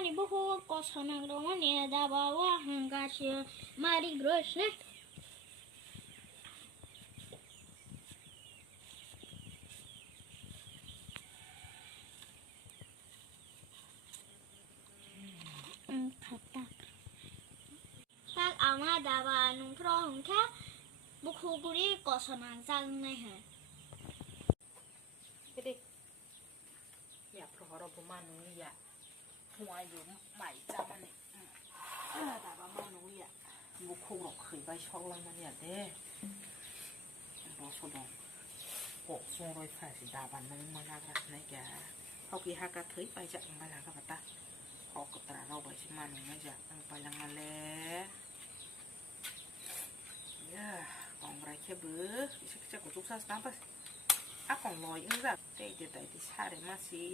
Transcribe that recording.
mani buku kosanak romani ada bawa hanggasnya mari gross ne kata tak ama dawa nungkrong ka buku guri kosanak sang ne ha jadi ya perkara pemanu yaหัวอยู่ใหม่จ้ามันเนี่ยแต่ว่ามันรู้อ่ะบุคคลหรอกเคยไปช็อกแล้วมันเนี่ยเด้รอสดองโอ้ทรงรอยไฟสีดาบันนั้นมันน่ารักนะแกเขากี่ฮักกะเทยไปจากมาแล้วกับตาเขากระตาเราไปชิมันนี่จะไปลังมาแล้วย่ากองไรแค่เบื่อจะกุจุกซาสตาร์ไปอ่ะของลอยอึ้งแบบเตะเตะที่ชาเรมาสิ